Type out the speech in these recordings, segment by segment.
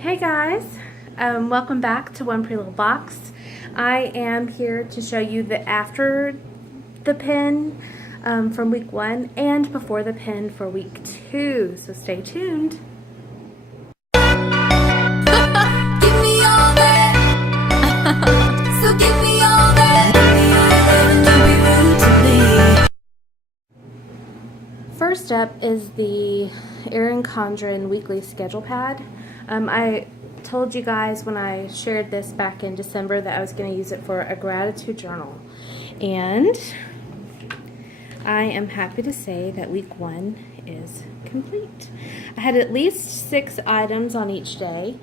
Hey guys, welcome back to One Pretty Little Box. I am here to show you the after the pin from week 1 and before the pin for week 2, so stay tuned. Give me all that. So give me all that. First up is the Erin Condren weekly schedule pad. I told you guys when I shared this back in December that I was going to use it for a gratitude journal, and I am happy to say that week 1 is complete. I had at least 6 items on each day.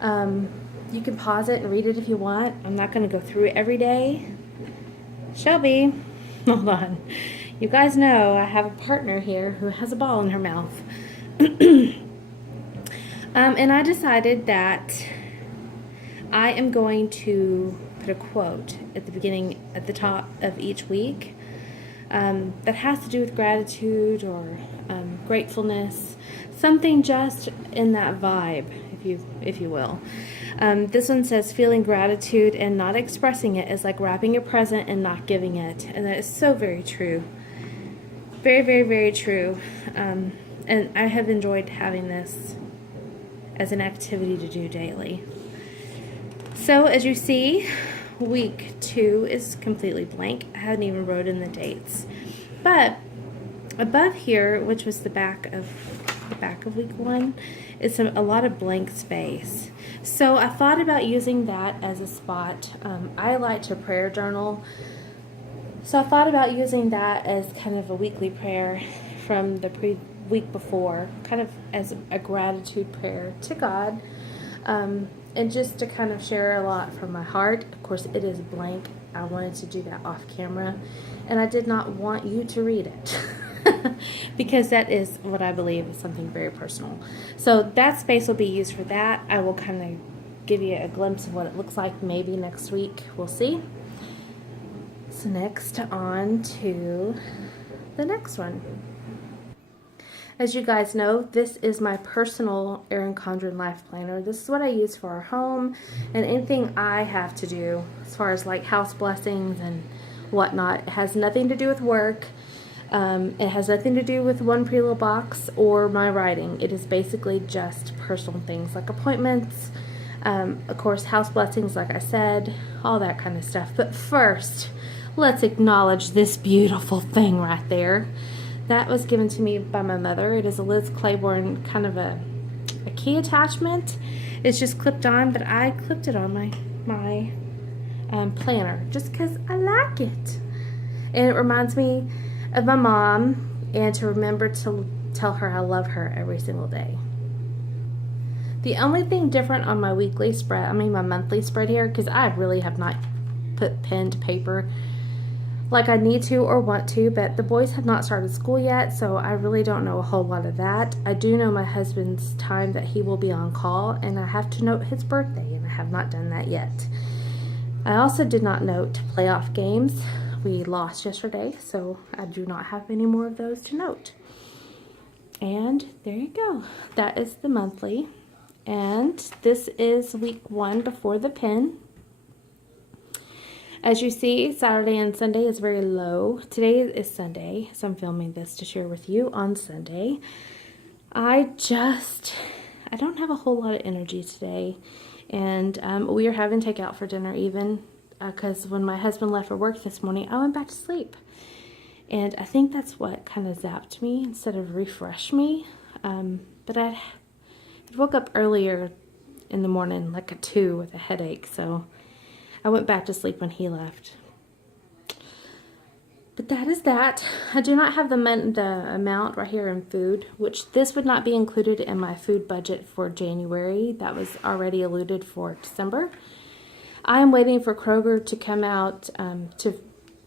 You can pause it and read it if you want. I'm not going to go through it every day. Shelby, hold on. You guys know I have a partner here who has a ball in her mouth. And I decided that I am going to put a quote at the top of each week that has to do with gratitude or gratefulness, something just in that vibe, if you will. This one says, feeling gratitude and not expressing it is like wrapping a present and not giving it. And that is so very true. Very, very, very true. And I have enjoyed having this as an activity to do daily. So as you see, week 2 is completely blank. I hadn't even wrote in the dates. But above here, which was the back of week 1, is a lot of blank space. So I thought about using that as a spot. I like to prayer journal. So I thought about using that as kind of a weekly prayer from the week before, kind of as a gratitude prayer to God, and just to kind of share a lot from my heart. Of course, it is blank. I wanted to do that off camera, and I did not want you to read it because that is what I believe is something very personal. So that space will be used for that. I will kind of give you a glimpse of what it looks like maybe next week. We'll see. So next, on to the next one. As you guys know, this is my personal Erin Condren Life Planner. This is what I use for our home and anything I have to do as far as like house blessings and whatnot. It has nothing to do with work. It has nothing to do with One Pretty Little Box or my writing. It is basically just personal things like appointments, of course, house blessings, like I said, all that kind of stuff. But first, let's acknowledge this beautiful thing right there. That was given to me by my mother. It is a Liz Claiborne kind of a key attachment. It's just clipped on, but I clipped it on my planner just because I like it. And it reminds me of my mom and to remember to tell her I love her every single day. The only thing different on my monthly spread here, because I really have not put pen to paper like I need to or want to, but the boys have not started school yet, so I really don't know a whole lot of that. I do know my husband's time that he will be on call, and I have to note his birthday, and I have not done that yet. I also did not note playoff games. We lost yesterday, so I do not have any more of those to note. And there you go. That is the monthly. And this is week 1 before the pin. As you see, Saturday and Sunday is very low. Today is Sunday, so I'm filming this to share with you on Sunday. I don't have a whole lot of energy today, and we are having takeout for dinner even, because when my husband left for work this morning, I went back to sleep. And I think that's what kind of zapped me instead of refreshed me. But I woke up earlier in the morning, like at 2 with a headache, so I went back to sleep when he left. But that is that. I do not have the amount right here in food, which this would not be included in my food budget for January. That was already alluded for December. I am waiting for Kroger to come out to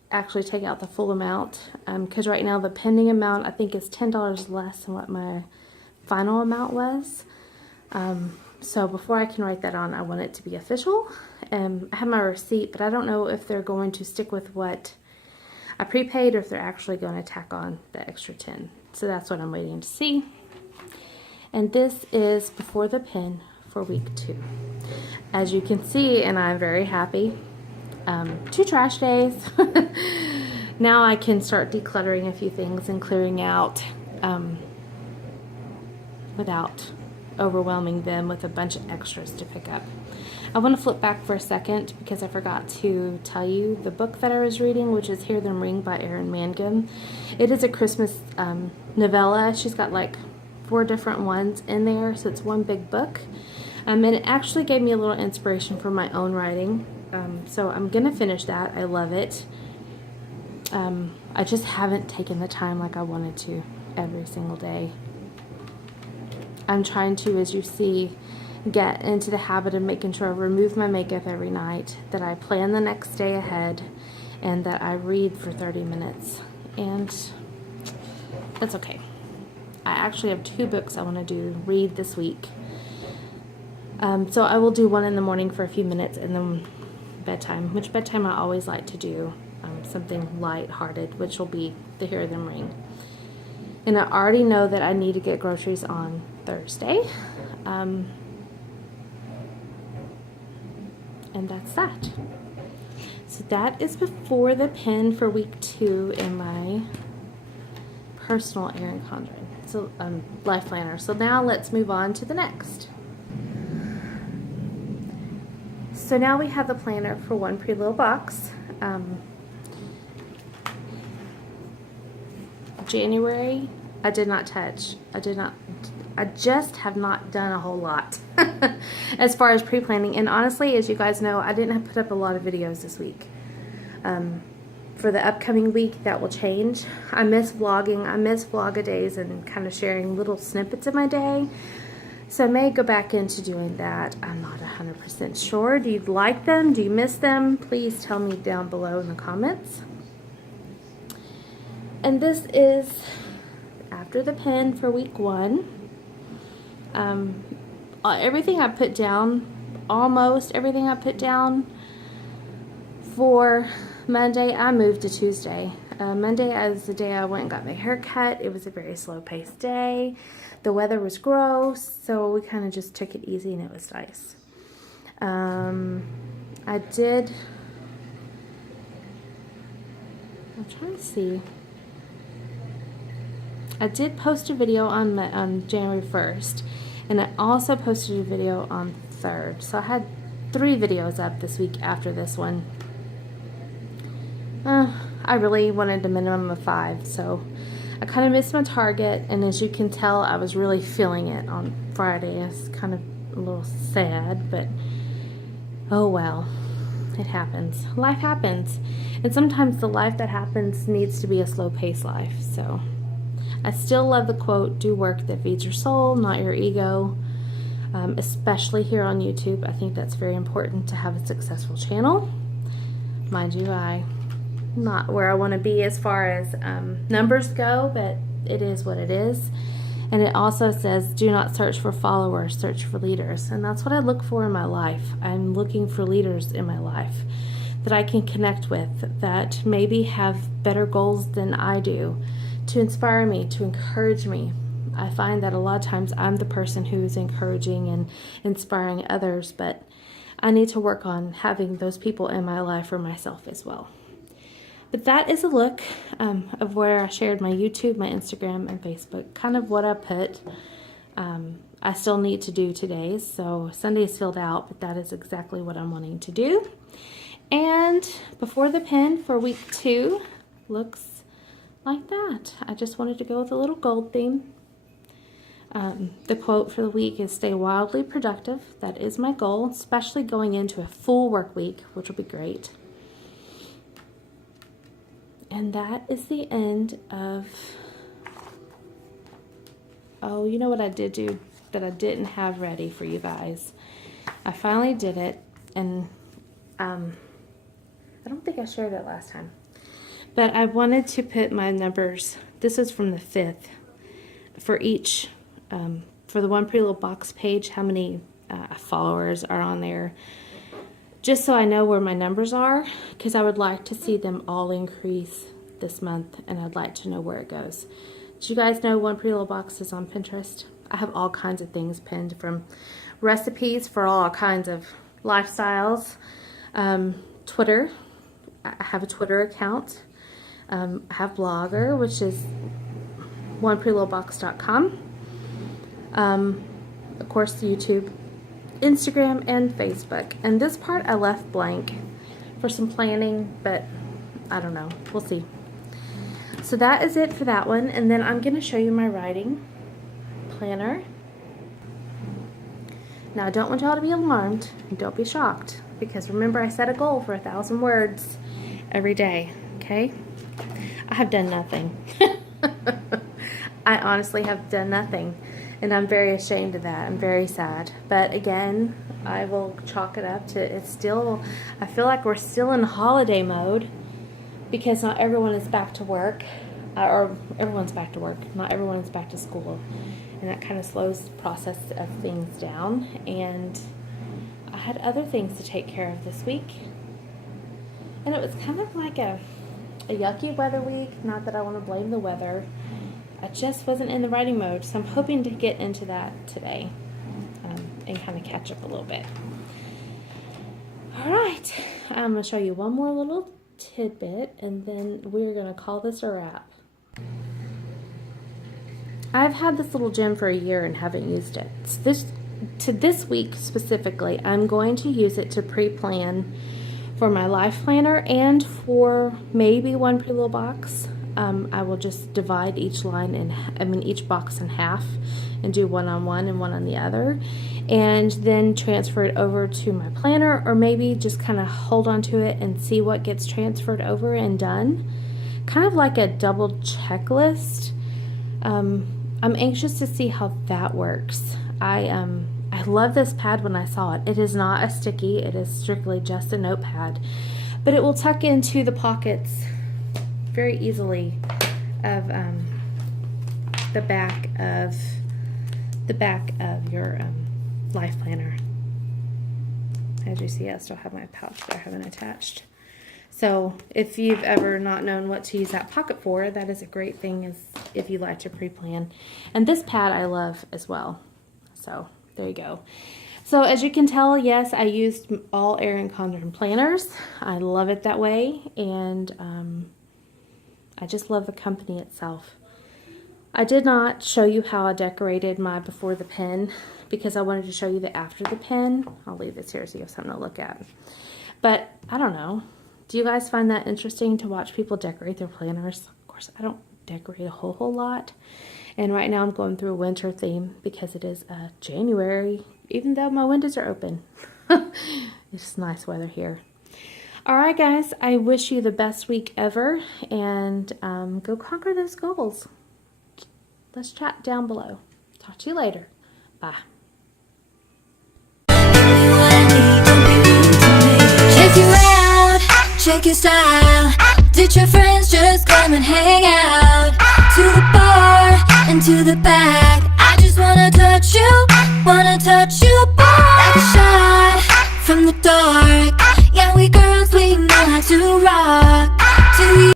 actually take out the full amount, because right now the pending amount I think is $10 less than what my final amount was. So before I can write that on, I want it to be official. I have my receipt, but I don't know if they're going to stick with what I prepaid or if they're actually going to tack on the extra 10. So that's what I'm waiting to see. And this is before the pin for week 2. As you can see, and I'm very happy, 2 trash days. Now I can start decluttering a few things and clearing out without overwhelming them with a bunch of extras to pick up. I want to flip back for a second because I forgot to tell you the book that I was reading, which is Hear Them Ring by Erin Condren. It is a Christmas novella. She's got like 4 different ones in there, so it's one big book. And it actually gave me a little inspiration for my own writing. So I'm going to finish that. I love it. I just haven't taken the time like I wanted to every single day. I'm trying to, as you see, get into the habit of making sure I remove my makeup every night, that I plan the next day ahead, and that I read for 30 minutes. And that's okay. I actually have 2 books I want to read this week. So I will do one in the morning for a few minutes and then bedtime, which bedtime I always like to do something light-hearted, which will be the Hear Them Ring. And I already know that I need to get groceries on Thursday. And that's that. So that is before the pen for week 2 in my personal Erin Condren life planner. So now let's move on to the next. So now we have the planner for One Pretty Little Box. January, I did not touch. I just have not done a whole lot as far as pre-planning. And honestly, as you guys know, I didn't have put up a lot of videos this week. For the upcoming week, that will change. I miss vlogging. I miss vlog-a-days and kind of sharing little snippets of my day. So I may go back into doing that. I'm not 100% sure. Do you like them? Do you miss them? Please tell me down below in the comments. And this is after the pen for week 1. Everything I put down, almost everything I put down for Monday, I moved to Tuesday. Monday was the day I went and got my hair cut. It was a very slow-paced day. The weather was gross, so we kind of just took it easy and it was nice. I'm trying to see. I did post a video on January 1st, and I also posted a video on 3rd. So I had 3 videos up this week after this one. I really wanted a minimum of 5, so I kind of missed my target, and as you can tell, I was really feeling it on Friday. It's kind of a little sad, but oh well, it happens. Life happens, and sometimes the life that happens needs to be a slow-paced life, so I still love the quote, do work that feeds your soul, not your ego, especially here on YouTube. I think that's very important to have a successful channel. Mind you, I'm not where I want to be as far as numbers go, but it is what it is. And it also says, do not search for followers, search for leaders. And that's what I look for in my life. I'm looking for leaders in my life that I can connect with, that maybe have better goals than I do, to inspire me, to encourage me. I find that a lot of times I'm the person who's encouraging and inspiring others, but I need to work on having those people in my life for myself as well. But that is a look of where I shared my YouTube, my Instagram, and Facebook, kind of what I put. I still need to do today's, so Sunday is filled out, but that is exactly what I'm wanting to do. And before the pen for week 2 looks like that. I just wanted to go with a little gold theme. The quote for the week is, stay wildly productive. That is my goal, especially going into a full work week, which will be great. And that is the end of, oh, you know what I did do that I didn't have ready for you guys? I finally did it, and I don't think I shared it last time. But I wanted to put my numbers, this is from the 5th, for each, for the One Pretty Little Box page, how many followers are on there, just so I know where my numbers are, because I would like to see them all increase this month, and I'd like to know where it goes. Do you guys know One Pretty Little Box is on Pinterest? I have all kinds of things pinned, from recipes for all kinds of lifestyles. Twitter, I have a Twitter account. I have Blogger, which is oneprettylittlebox.com. Of course, YouTube, Instagram, and Facebook. And this part I left blank for some planning, but I don't know. We'll see. So that is it for that one. And then I'm going to show you my writing planner. Now, I don't want y'all to be alarmed and don't be shocked, because remember, I set a goal for 1,000 words every day, okay? I have done nothing. I honestly have done nothing, and I'm very ashamed of that. I'm very sad. But again, I will chalk it up to, it's still, I feel like we're still in holiday mode, because not everyone is back to work, or everyone's back to work. Not everyone is back to school, and that kind of slows the process of things down. And I had other things to take care of this week, and it was kind of like a yucky weather week. Not that I want to blame the weather. I just wasn't in the writing mode, so I'm hoping to get into that today and kind of catch up a little bit. All right, I'm going to show you one more little tidbit, and then we're going to call this a wrap. I've had this little gem for a year and haven't used it. So this week specifically, I'm going to use it to pre-plan for my life planner and for maybe One Pretty Little Box. I will just divide each each box in half and do one on one and one on the other, and then transfer it over to my planner, or maybe just kind of hold on to it and see what gets transferred over and done. Kind of like a double checklist. I'm anxious to see how that works. I love this pad when I saw it. It is not a sticky, it is strictly just a notepad, but it will tuck into the pockets very easily of the back of your life planner. As you see, I still have my pouch that I haven't attached. So if you've ever not known what to use that pocket for, that is a great thing if you like to pre-plan. And this pad I love as well. So there you go. So as you can tell, yes, I used all Erin Condren Planners. I love it that way, and I just love the company itself. I did not show you how I decorated my before the pen, because I wanted to show you the after the pen. I'll leave this here so you have something to look at. But I don't know. Do you guys find that interesting to watch people decorate their planners? Of course, I don't decorate a whole lot. And right now I'm going through a winter theme because it is January, even though my windows are open. It's nice weather here. All right, guys, I wish you the best week ever, and go conquer those goals. Let's chat down below. Talk to you later. Bye. Check you out, check your style. Did your friends just come and hang out? To the bar and to the back.